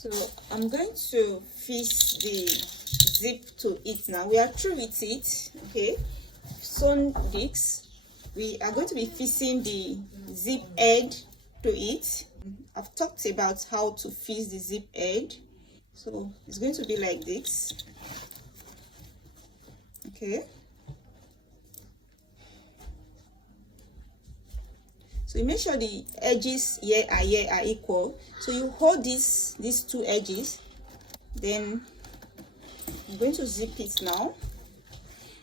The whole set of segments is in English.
So I'm going to fix the zip to it now. We are through with it. Okay, sewn discs. We are going to be fixing the zip edge to it. I've talked about how to fix the zip edge, so it's going to be like this. Okay, so you make sure the edges here are equal. So you hold these two edges, then I'm going to zip it now.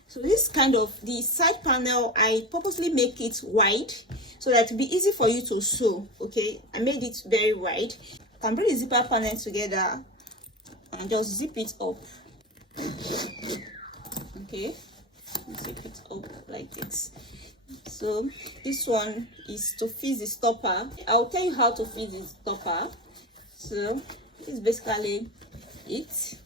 So this kind of the side panel, I purposely make it wide so that it will be easy for you to sew. Okay, I made it very wide. You can bring the zipper panel together and just zip it up. Okay, zip it up like this. So this one is to fix the stopper. I'll tell you how to fix the stopper. So this is basically it.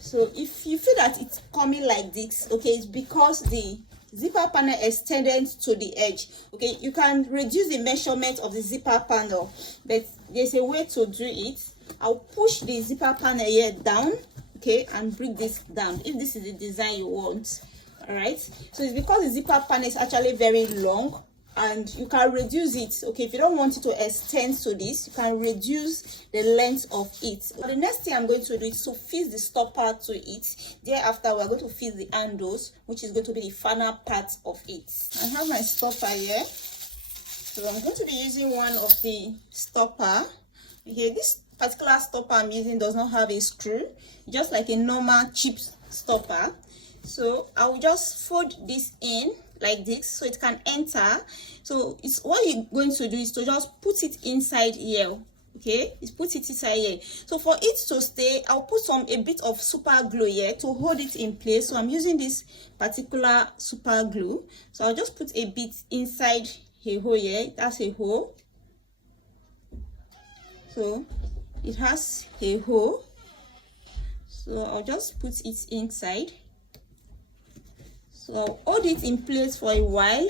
So if you feel that it's coming like this, okay, it's because the zipper panel extended to the edge. Okay, you can reduce the measurement of the zipper panel, but there's a way to do it. I'll push the zipper panel here down, okay, and bring this down if this is the design you want. All right, so it's because the zipper panel is actually very long, and you can reduce it. Okay, if you don't want it to extend to this, you can reduce the length of it. But the next thing I'm going to do is to fix the stopper to it. Thereafter, we're going to fix the handles, which is going to be the final part of it. I have my stopper here, so I'm going to be using one of the stopper. Okay, this particular stopper I'm using does not have a screw, just like a normal cheap stopper. So I will just fold this in like this so it can enter. So it's what you're going to do is to just put it inside here. Okay, it's put it inside here. So for it to stay, I'll put a bit of super glue here to hold it in place. So I'm using this particular super glue. So I'll just put a bit inside a hole here. That's a hole. So it has a hole. So I'll just put it inside. So hold it in place for a while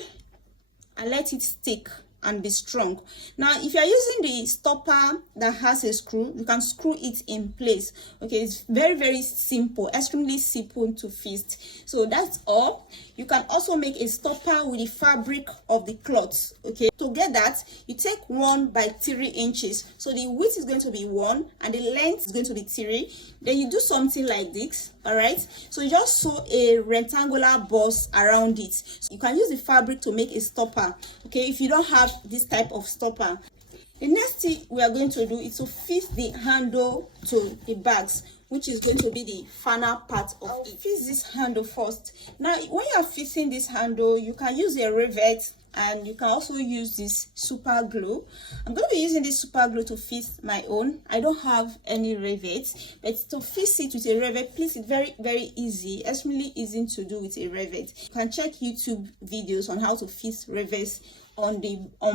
and let it stick and be strong. Now if you are using the stopper that has a screw, you can screw it in place. Okay, it's very simple, extremely simple to fix. So that's all. You can also make a stopper with the fabric of the cloth. Okay, to get that, you take 1 by 3 inches. So the width is going to be 1 and the length is going to be 3. Then you do something like this. All right, so you just sew a rectangular box around it. So you can use the fabric to make a stopper. Okay, if you don't have this type of stopper. The next thing we are going to do is to fix the handle to the bags, which is going to be the final part of it. Fix this handle first. Now when you are fixing this handle, you can use a rivet and you can also use this super glue. I'm going to be using this super glue to fix my own. I don't have any rivets, but to fix it with a rivet, please, it's very easy. It's really easy to do with a rivet. You can check YouTube videos on how to fix rivets on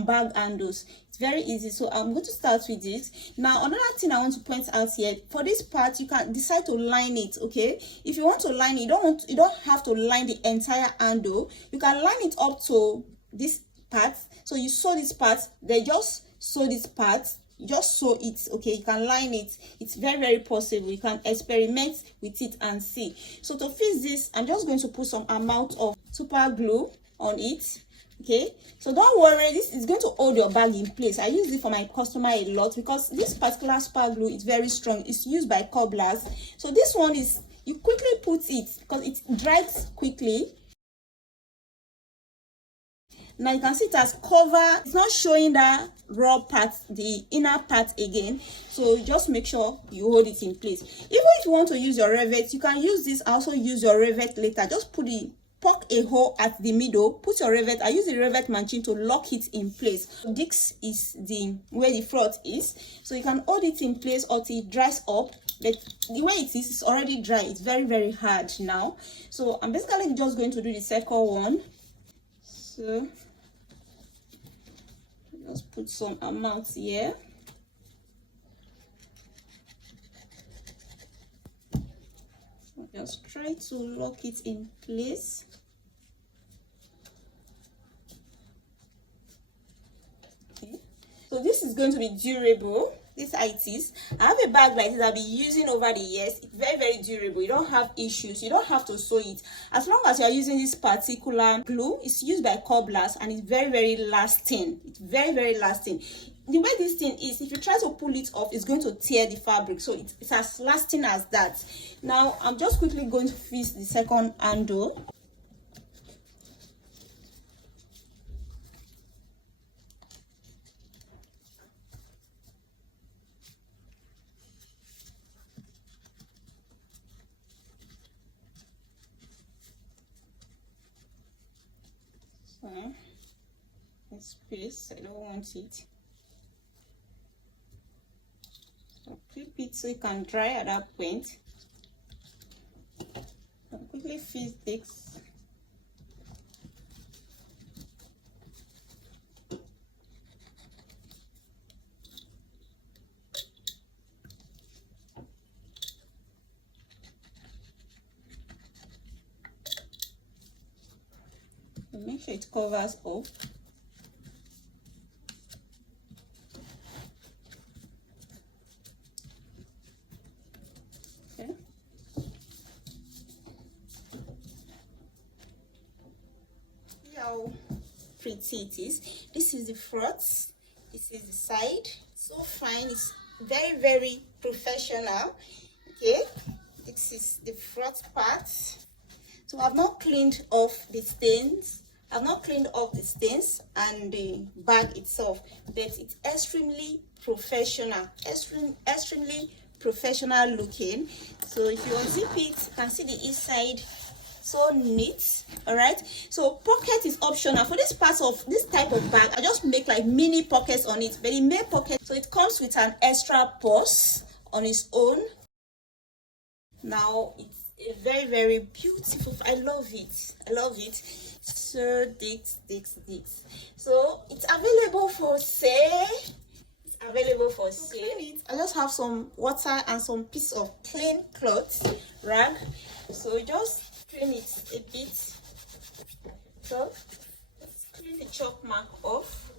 bag handles. It's very easy. So I'm going to start with this. Now another thing I want to point out here, for this part you can decide to line it. Okay, if you want to line it, you don't have to line the entire handle. You can line it up to this part. So you sew this part, then just sew this part, you just sew it. Okay, you can line it. It's very possible. You can experiment with it and see. So to fix this, I'm just going to put some amount of super glue on it. Okay, so don't worry, this is going to hold your bag in place. I use it for my customer a lot because this particular super glue is very strong. It's used by cobblers. So this one is, you quickly put it because it dries quickly. Now you can see it has cover. It's not showing that raw part, the inner part again. So just make sure you hold it in place. Even if you want to use your rivet, you can use this and also use your rivet later. Just poke a hole at the middle, put your rivet. I use the rivet machine to lock it in place. This is where the front is, so you can hold it in place until it dries up. But the way it is, it's already dry. It's very hard now. So I'm basically just going to do the second one. So just put some amount here. Just try to lock it in place. Okay, so this is going to be durable. This is how it is. I have a bag like this I've been using over the years. It's very, very durable. You don't have issues. You don't have to sew it. As long as you are using this particular glue, it's used by cobblers and it's very, very lasting. It's very, very lasting. The way this thing is, if you try to pull it off, it's going to tear the fabric. So it's as lasting as that. Now, I'm just quickly going to fix the second handle. This piece, I don't want it. So clip it so it can dry at that point. I'll quickly fix this. Make sure it covers up. Okay. See how pretty it is. This is the front. This is the side. So fine. It's very, very professional. Okay. This is the front part. So I've not cleaned off the stains. I've not cleaned off the stains and the bag itself, but it's extremely professional, extremely professional looking. So if you unzip it, you can see the inside, so neat. All right, so pocket is optional for this part of this type of bag. I just make like mini pockets on it, but the main pocket, so it comes with an extra purse on its own. Now it's a very, very beautiful. I love it. I love it. So this. So it's available for sale. It's available for sale. I just have some water and some piece of clean cloth rag. So just clean it a bit. So let's clean the chalk mark off.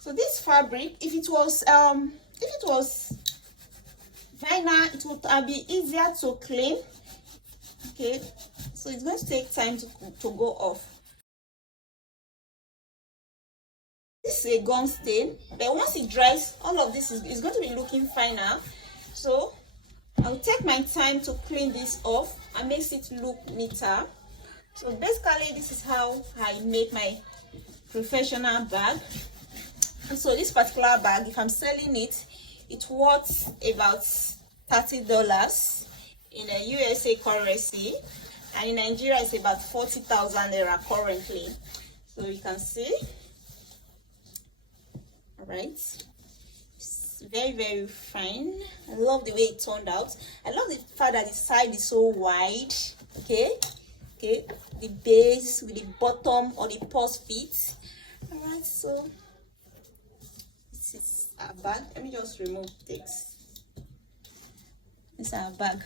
So this fabric, if it was vinyl, it would be easier to clean. Okay, so it's going to take time to go off. This is a gum stain, but once it dries, all of this is going to be looking fine now. So I'll take my time to clean this off and makes it look neater. So basically, this is how I make my professional bag. And so this particular bag, if I'm selling it, it's worth about $30 in a USA currency, and in Nigeria it's about 40,000 naira currently. So you can see. All right, it's very, very fine. I love the way it turned out. I love the fact that the side is so wide. Okay, the base with the bottom or the purse fit. All right, so this is our bag. Let me just remove this. This is our bag.